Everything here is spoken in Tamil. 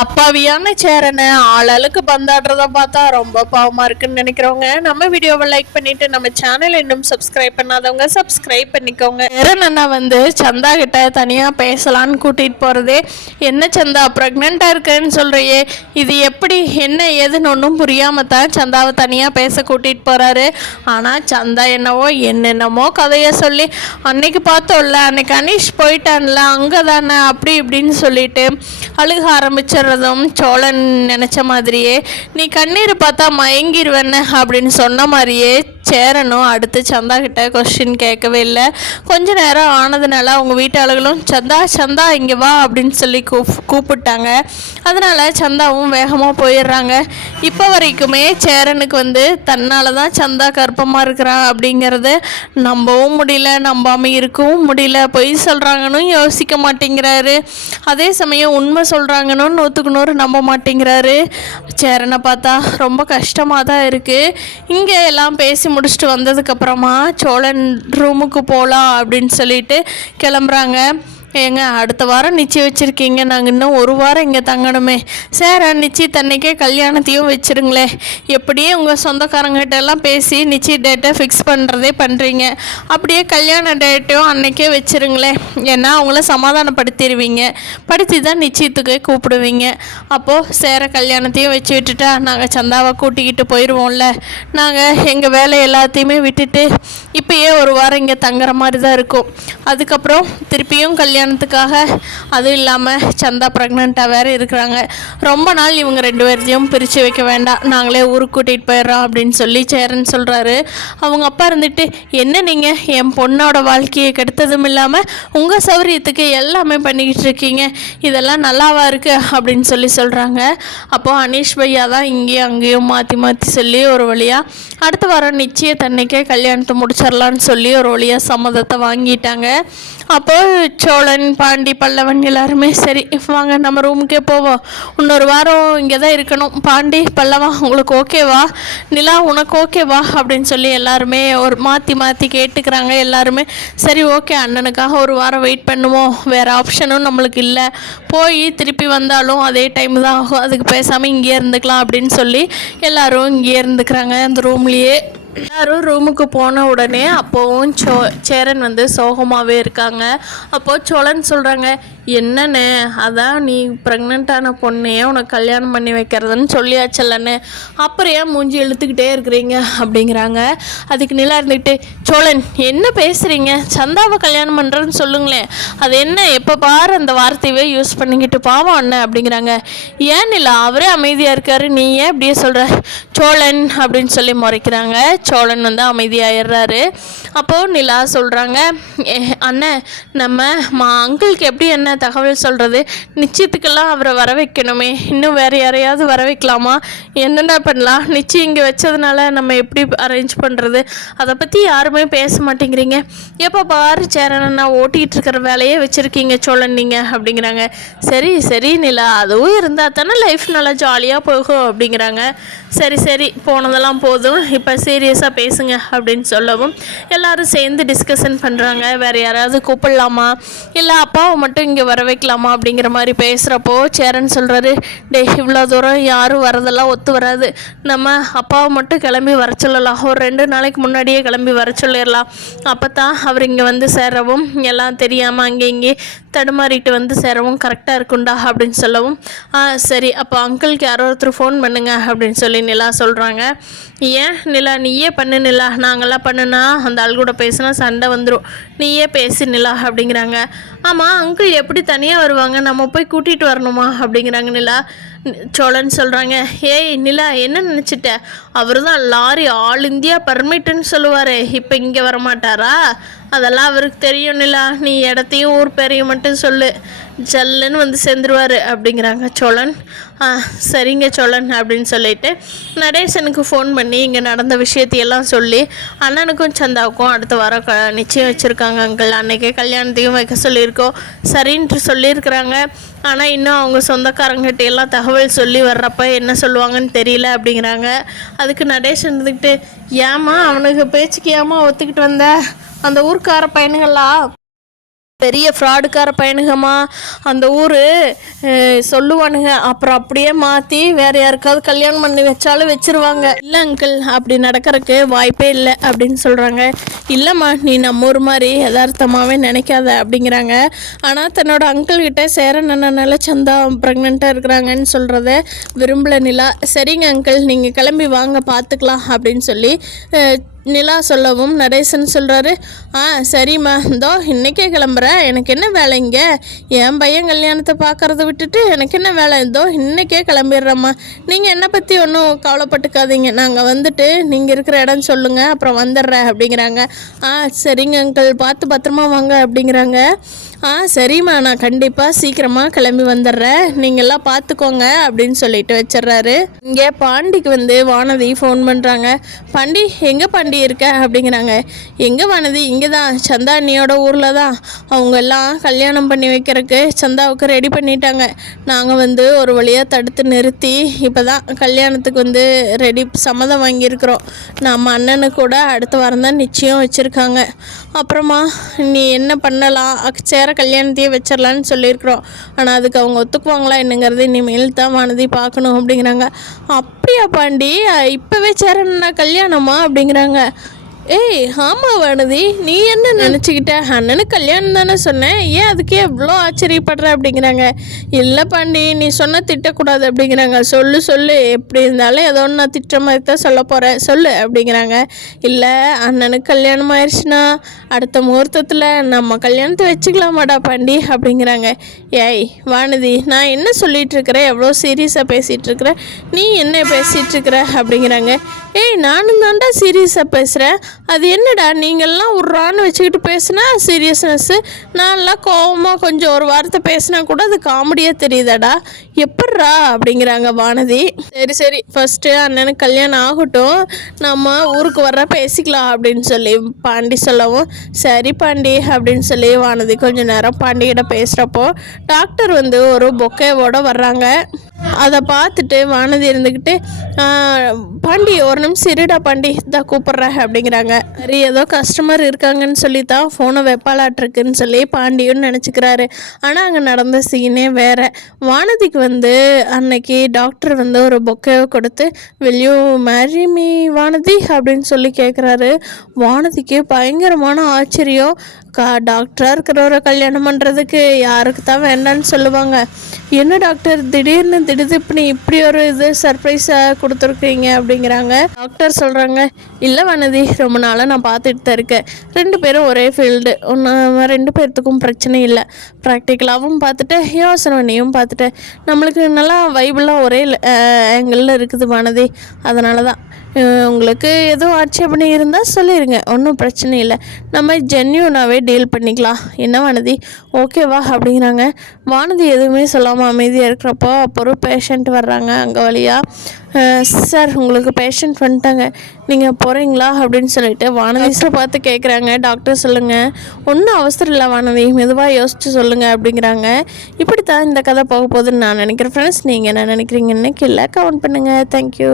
அப்பாவியான சேரனை ஆளாளுக்கு பந்தாடுறத பார்த்தா ரொம்ப பாவமா இருக்குன்னு நினைக்கிறவங்க நம்ம வீடியோவை லைக் பண்ணிட்டு நம்ம சேனல் இன்னும் சப்ஸ்கிரைப் பண்ணாதவங்க சப்ஸ்கிரைப் பண்ணிக்கோங்க. சேரன் அண்ணா சந்தா கிட்ட தனியா பேசலான்னு கூட்டிட்டு போறதே, என்ன சந்தா பிரெக்னெண்டா இருக்கேன்னு சொல்றியே, இது எப்படி என்ன ஏதுன்னு ஒன்றும் புரியாம தான் சந்தாவை தனியா பேச கூட்டிட்டு போறாரு. ஆனா சந்தா என்னென்னமோ கதைய சொல்லி, அன்னைக்கு பார்த்தோம்ல அன்னைக்கு அனீஷ் போயிட்டான்ல அங்கதானே அப்படி இப்படின்னு சொல்லிட்டு அழுக ஆரம்பிச்ச சோழன் நினைச்ச மாதிரியே நீ கண்ணீர் பார்த்தா மயங்கிடுவேன்னு அப்படின்னு சொன்ன மாதிரியே சேரனும் அடுத்து சந்தா கிட்ட கொஸ்டின் கேட்கவே இல்லை. கொஞ்ச நேரம் ஆனதுனால அவங்க வீட்டாளர்களும் சந்தா சந்தா இங்கே வா அப்படின்னு சொல்லி கூப்பிட்டாங்க. அதனால சந்தாவும் வேகமாக போயிடுறாங்க. இப்போ வரைக்குமே சேரனுக்கு தன்னால தான் சந்தா கர்ப்பமாக இருக்கிறான் அப்படிங்கிறது நம்பவும் முடியல, நம்பாமல் இருக்கவும் முடியல. பொய் சொல்கிறாங்கன்னு யோசிக்க மாட்டேங்கிறாரு, அதே சமயம் உண்மை சொல்கிறாங்கன்னு 100க்கு 100 நம்ப மாட்டேங்கிறாரு. சேரனை பார்த்தா ரொம்ப கஷ்டமாக தான் இருக்குது. இங்கே எல்லாம் பேசி முடிச்சுட்டு வந்ததுக்கப்புறமா சோழன் ரூமுக்கு போகலாம் அப்படின்னு சொல்லிட்டு கிளம்புறாங்க. ஏங்க அடுத்த வாரம் நிச்சயம் வச்சுருக்கீங்க, நாங்கள் இன்னும் ஒரு வாரம் இங்கே தங்கணுமே. சார் நிச்சயத்தன்னைக்கே கல்யாணத்தையும் வச்சுருங்களே. எப்படியே உங்கள் சொந்தக்காரங்கிட்ட எல்லாம் பேசி நிச்சய டேட்டை ஃபிக்ஸ் பண்ணுறதே பண்ணுறீங்க, அப்படியே கல்யாண டேட்டையும் அன்னைக்கே வச்சுருங்களேன். ஏன்னா அவங்கள சமாதானப்படுத்திடுவீங்க, படுத்தி தான் நிச்சயத்துக்கு கூப்பிடுவீங்க. அப்போது சேர கல்யாணத்தையும் வச்சு விட்டுட்டா நாங்கள் சந்தாவை கூட்டிக்கிட்டு போயிடுவோம்ல. நாங்கள் எங்கள் வேலை எல்லாத்தையுமே விட்டுட்டு இப்போயே ஒரு வாரம் இங்கே தங்குற மாதிரி தான் இருக்கும். அதுக்கப்புறம் திருப்பியும் கல்யாணத்துக்காக, அதுவும் இல்லாமல் சந்தா ப்ரெக்னெண்ட்டாக வேறு இருக்கிறாங்க. ரொம்ப நாள் இவங்க 2 பேர்த்தையும் பிரித்து வைக்க வேண்டாம், நாங்களே ஊருக்கு கூட்டிகிட்டு போயிடுறோம் அப்படின்னு சொல்லி சேரன் சொல்கிறாரு. அவங்க அப்பா என்ன நீங்கள் என் பொண்ணோட வாழ்க்கையை கெடுத்ததும் இல்லாமல் உங்கள் சௌரியத்துக்கு எல்லாமே பண்ணிக்கிட்டு இருக்கீங்க, இதெல்லாம் நல்லாவா இருக்குது அப்படின்னு சொல்கிறாங்க. அப்போது அனீஷ் பையா தான் இங்கேயும் அங்கேயும் மாற்றி மாற்றி சொல்லி ஒரு வழியாக அடுத்த வாரம் நிச்சயத்தன்னைக்கே கல்யாணத்தை முடிச்சிடலான்னு சொல்லி ஒரு வழியாக சம்மதத்தை வாங்கிட்டாங்க. அப்போது சோழன் பாண்டி பல்லவன் எல்லாருமே சரி வாங்க நம்ம ரூமுக்கே போவோம், இன்னொரு வாரம் இங்கே தான் இருக்கணும். பாண்டி பல்லவா உங்களுக்கு ஓகேவா, நிலா உனக்கு ஓகேவா அப்படின்னு சொல்லி எல்லாருமே ஒரு மாற்றி மாற்றி கேட்டுக்கிறாங்க. எல்லாருமே சரி ஓகே, அண்ணனுக்காக ஒரு வாரம் வெயிட் பண்ணுவோம், வேறு ஆப்ஷனும் நம்மளுக்கு இல்லை, போய் திருப்பி வந்தாலும் அதே டைம் தான் ஆகும், அதுக்கு பேசாமல் இங்கேயே இருந்துக்கலாம் அப்படின்னு சொல்லி எல்லோரும் இங்கேயே இருந்துக்கிறாங்க அந்த ரூம்லேயே. எல்லாரும் ரூமுக்கு போன உடனே அப்போவும் சேரன் சோகமாகவே இருக்காங்க. அப்போது சோழன் சொல்கிறாங்க, என்னண்ணே அதான் நீ ப்ரெக்னெண்ட்டான பொண்ணையே உனக்கு கல்யாணம் பண்ணி வைக்கிறதுன்னு சொல்லியாச்சல்லண்ணே, அப்புறம் ஏன் மூஞ்சி இழுத்துக்கிட்டே இருக்கிறீங்க அப்படிங்கிறாங்க. அதுக்கு நிலா சோழன் என்ன பேசுகிறீங்க, சந்தாவை கல்யாணம் பண்ணுறேன்னு சொல்லுங்களேன், அது என்ன எப்போ பாரு அந்த வார்த்தையவே யூஸ் பண்ணிக்கிட்டு பாவம் அண்ணன் அப்படிங்கிறாங்க. ஏன் நிலா அவரே அமைதியாக இருக்காரு, நீ ஏன் இப்படியே சொல்கிற சோழன் அப்படின்னு சொல்லி முறைக்கிறாங்க. சோழன் அமைதியாகிடுறாரு. அப்போது நிலா சொல்கிறாங்க, அண்ணன் நம்ம அங்கிளுக்கு எப்படி என்ன தகவல் சொல்கிறது, நிச்சயத்துக்கெல்லாம் அவரை வர வைக்கணுமே, இன்னும் வேறு யாரையாவது வர வைக்கலாமா, என்னென்ன பண்ணலாம், நிச்சயம் இங்கே வச்சதுனால நம்ம எப்படி அரேஞ்ச் பண்ணுறது, அதை பற்றி யாருமே பேச மாட்டேங்கிறீங்க, எப்போ பாரு சேரனா ஓட்டிகிட்டு இருக்கிற வேலையே வச்சுருக்கீங்க சோழன் நீங்கள் அப்படிங்கிறாங்க. சரி சரி நிலா, அதுவும் இருந்தால் தானே லைஃப் நல்லா ஜாலியாக போகும் அப்படிங்கிறாங்க. சரி சரி போனதெல்லாம் போதும், இப்போ சீரியஸாக பேசுங்க அப்படின்னு சொல்லவும் எல்லோரும் சேர்ந்து டிஸ்கஷன் பண்ணுறாங்க. வேறு யாராவது கூப்பிடலாமா இல்லை அப்பாவை மட்டும் இங்கே வர வைக்கலாமா அப்படிங்கிற மாதிரி பேசுகிறப்போ சேரன் சொல்கிறாரு, இவ்வளோ தூரம் யாரும் வரதெல்லாம் ஒத்து வராது, நம்ம அப்பாவை மட்டும் கிளம்பி வர சொல்லலாம், ஒரு 2 நாளைக்கு முன்னாடியே கிளம்பி வர சொல்லிடலாம், அப்போ தான் அவர் இங்கே சேரவும் எல்லாம் தெரியாமல் அங்கே இங்கே தடுமாறிட்டு சேரவும் கரெக்டாக இருக்குண்டா அப்படின்னு சொல்லவும் சரி அப்போ அங்கிளுக்கு யாரோ ஒருத்தர் ஃபோன் பண்ணுங்க அப்படின்னு சொல்லி நிலா சொல்கிறாங்க. ஏன் நிலா நீயே பண்ணு நிலா, நாங்கள்லாம் பண்ணுனா அந்த ஆள் கூட பேசுனா சண்டை வந்துடும், நீயே பேசு நிலா அப்படிங்கிறாங்க. ஆமாம் அங்கிள் எப்படி தனியாக வருவாங்க, நம்ம போய் கூட்டிகிட்டு வரணுமா அப்படிங்கிறாங்க நிலா. சோழன் சொல்கிறாங்க, ஏய் நிலா என்ன நினச்சிட்ட, அவர் தான் லாரி ஆல் இந்தியா பர்மிட்டுன்னு சொல்லுவார், இப்போ இங்கே வரமாட்டாரா, அதெல்லாம் அவருக்கு தெரியும் நிலா, நீ இடத்தையும் ஊர் பேரையும் மட்டும் சொல்லு, ஜல்லுன்னு சேர்ந்துருவார் அப்படிங்கிறாங்க சோழன். சரிங்க சோழன் அப்படின்னு சொல்லிட்டு நடேசனுக்கு ஃபோன் பண்ணி இங்கே நடந்த விஷயத்தையெல்லாம் சொல்லி அண்ணனுக்கும் சந்தாவுக்கும் அடுத்த வாரம் நிச்சயம் வச்சுருக்காங்க அங்கிள், அன்றைக்கே கல்யாணத்தையும் வைக்க சொல்லியிருக்கோம் சரின்ட்டு சொல்லியிருக்கிறாங்க. ஆனால் இன்னும் அவங்க சொந்தக்காரங்கிட்ட எல்லாம் தகவல் சொல்லி வர்றப்ப என்ன சொல்லுவாங்கன்னு தெரியல அப்படிங்கிறாங்க. அதுக்கு நடேசன் இருந்துக்கிட்டு, ஏமா அவனுக்கு பேச்சுக்கு ஏமா ஒத்துக்கிட்டு வந்த, அந்த ஊர்க்கார பையனுங்களா பெரிய ஃப்ராடுக்கார பையனுங்கம்மா அந்த ஊர் சொல்லுவானுங்க. அப்புறம் அப்படியே மாற்றி வேறு யாருக்காவது கல்யாணம் பண்ணி வச்சாலும் வச்சுருவாங்க. இல்லை அங்கிள், அப்படி நடக்கிறதுக்கு வாய்ப்பே இல்லை அப்படின்னு சொல்கிறாங்க. இல்லைம்மா, நீ நம்ம ஊர் மாதிரி யதார்த்தமாகவே நினைக்காத அப்படிங்கிறாங்க. ஆனால் தன்னோட அங்கிள்கிட்ட சேரன் அண்ணனால சந்தா ப்ரெக்னெண்ட்டாக இருக்கிறாங்கன்னு சொல்கிறத விரும்பல நிலா. சரிங்க அங்கிள், நீங்கள் கிளம்பி வாங்க பார்த்துக்கலாம் அப்படின்னு சொல்லி நிலா சொல்லவும் நடேசன் சொல்கிறாரு, சரிம்மா, இந்தோ இன்றைக்கே கிளம்புறேன், எனக்கு என்ன வேலை இங்கே, என் பையன் கல்யாணத்தை பார்க்குறத விட்டுட்டு எனக்கு என்ன வேலை, இந்தோ இன்றைக்கே கிளம்பிடுறேம்மா, நீங்கள் என்னை பற்றி ஒன்றும் கவலைப்பட்டுக்காதீங்க, நாங்கள் வந்துட்டு நீங்கள் இருக்கிற இடம் சொல்லுங்கள், அப்புறம் வந்துடுறேன் அப்படிங்கிறாங்க. சரிங்க அங்கிள், பார்த்து பத்திரமா வாங்க அப்படிங்கிறாங்க. சரிம்மா, நான் கண்டிப்பாக சீக்கிரமாக கிளம்பி வந்துடுறேன், நீங்கள்லாம் பார்த்துக்கோங்க அப்படின்னு சொல்லிட்டு வச்சிட்றாரு. இங்கே பாண்டிக்கு வானதி ஃபோன் பண்ணுறாங்க. பாண்டி, எங்கே பாண்டி இருக்க அப்படிங்கிறாங்க. எங்கே வானதி, இங்கே தான் சந்தா அண்ணியோட ஊரில் தான். அவங்க எல்லாம் கல்யாணம் பண்ணி வைக்கிறதுக்கு சந்தாவுக்கு ரெடி பண்ணிட்டாங்க. நாங்கள் ஒரு வழியாக தடுத்து நிறுத்தி இப்போ தான் கல்யாணத்துக்கு ரெடி சம்மதம் வாங்கியிருக்கிறோம். நம்ம அண்ணனுக்கு கூட அடுத்த வாரம் தான் நிச்சயம் வச்சுருக்காங்க. அப்புறமா நீ என்ன பண்ணலாம், கல்யாணத்தையே வச்சிடலான்னு சொல்லியிருக்கிறோம். ஆனால் அதுக்கு அவங்க ஒத்துக்குவாங்களா என்னங்கிறது இனிமேல் தான் வானதி பார்க்கணும் அப்படிங்கிறாங்க. அப்படியா பாண்டி, இப்போவே சேரன்னா கல்யாணமா அப்படிங்கிறாங்க. ஆமாம் வானதி, நீ என்ன நினச்சிக்கிட்ட, அண்ணனுக்கு கல்யாணம் தானே சொன்னேன், ஏன் அதுக்கே எவ்வளோ ஆச்சரியப்படுற அப்படிங்கிறாங்க. இல்லை பாண்டி, நீ சொன்ன திட்டக்கூடாது அப்படிங்கிறாங்க. சொல்லு, எப்படி இருந்தாலும் ஏதோ ஒன்று நான் திட்ட மாதிரி தான் சொல்ல போகிறேன், சொல்லு அப்படிங்கிறாங்க. இல்லை, அண்ணனுக்கு கல்யாணம் ஆயிடுச்சுன்னா அடுத்த முகூர்த்தத்தில் நம்ம கல்யாணத்தை வச்சுக்கலாமாடா பாண்டி அப்படிங்கிறாங்க. வானதி, நான் என்ன சொல்லிகிட்ருக்கிறேன், எவ்வளோ சீரியஸாக பேசிகிட்ருக்கிறேன், நீ என்ன பேசிகிட்ருக்கிற அப்படிங்கிறாங்க. நானும் தான்டா சீரியஸாக பேசுகிறேன், அது என்னடா நீங்கள்லாம் உட்றான்னு வச்சுக்கிட்டு பேசுனா சீரியஸ்னஸ்ஸு, நான்லாம் கோவமாக கொஞ்சம் ஒரு வார்த்தை பேசினா கூட அது காமெடியாக தெரியுதாடா, எப்பட்றா அப்படிங்கிறாங்க வானதி. சரி, ஃபஸ்ட்டு அண்ணனுக்கு கல்யாணம் ஆகட்டும், நம்ம ஊருக்கு வர்ற பேசிக்கலாம் அப்படின்னு சொல்லி பாண்டி சொல்லவும், சரி பாண்டி அப்படின்னு சொல்லி வானதி கொஞ்சம் நேரம் பாண்டிகிட்ட பேசுகிறப்போ டாக்டர் ஒரு பொக்கேவோடு வர்றாங்க. அதை பார்த்துட்டு வானதி இருந்துக்கிட்டு, பாண்டி ஒரு நிமிஷம் இருடா பாண்டி, இதான் கூப்பிட்றேன் அப்படிங்கிறாங்க. சரி, ஏதோ கஸ்டமர் இருக்காங்கன்னு சொல்லி தான் ஃபோனை வெப்பாலாட்டிருக்குன்னு சொல்லி பாண்டியும் நினச்சிக்கிறாரு. ஆனால் அங்கே நடந்த சீனே வேறு. வானதிக்கு அன்னைக்கு டாக்டர் ஒரு பொக்கேவை கொடுத்து will you marry me Vanathi அப்படின்னு சொல்லி கேட்குறாரு. வானதிக்கு பயங்கரமான ஆச்சரியம். டாக்டராக இருக்கிறவரை கல்யாணம் பண்ணுறதுக்கு யாருக்கு தான் வேண்டான்னு சொல்லுவாங்க. என்ன டாக்டர், திடீர்னு திடுதிப்புன்னு இப்படி ஒரு சர்ப்ரைஸாக கொடுத்துருக்கீங்க அப்படிங்கிறாங்க. டாக்டர் சொல்கிறாங்க, இல்லை வானதி, ரொம்ப நாளாக நான் பார்த்துட்டு தான் இருக்கேன், 2 பேரும் ஒரே ஃபீல்டு, ஒன்று 2 பேர்த்துக்கும் பிரச்சனை இல்லை, ப்ராக்டிக்கலாகவும் பார்த்துட்டேன், யோசனையும் பார்த்துட்டேன், நம்மளுக்கு நல்லா வைபிளாக ஒரே ஆங்கிளில் இருக்குது வானதி, அதனால தான் உங்களுக்கு எதுவும் ஆட்சேபனை இருந்தால் சொல்லிடுங்க, ஒன்றும் பிரச்சனை இல்லை, நம்ம ஜென்யூனாகவே டீல் பண்ணிக்கலாம், என்ன வானதி, ஓகேவா அப்படிங்கிறாங்க. வானதி எதுவுமே சொல்லாமல் அமைதியாக இருக்கிறப்போ ஒரு பேஷண்ட் வர்றாங்க அங்கே வழியாக. சார், உங்களுக்கு பேஷண்ட் வந்துட்டாங்க, நீங்கள் போகிறீங்களா அப்படின்னு சொல்லிட்டு வானதிஸை பார்த்து கேட்குறாங்க. டாக்டர் சொல்லுங்கள், ஒன்றும் அவசரம் இல்லை வானதி, மெதுவாக யோசித்து சொல்லுங்கள் அப்படிங்கிறாங்க. இப்படி தான் இந்த கதை போக போகுதுன்னு நான் நினைக்கிறேன். ஃப்ரெண்ட்ஸ், நீங்கள் என்ன நினைக்கிறீங்கன்னு கீழே கமெண்ட் பண்ணுங்கள். தேங்க்யூ.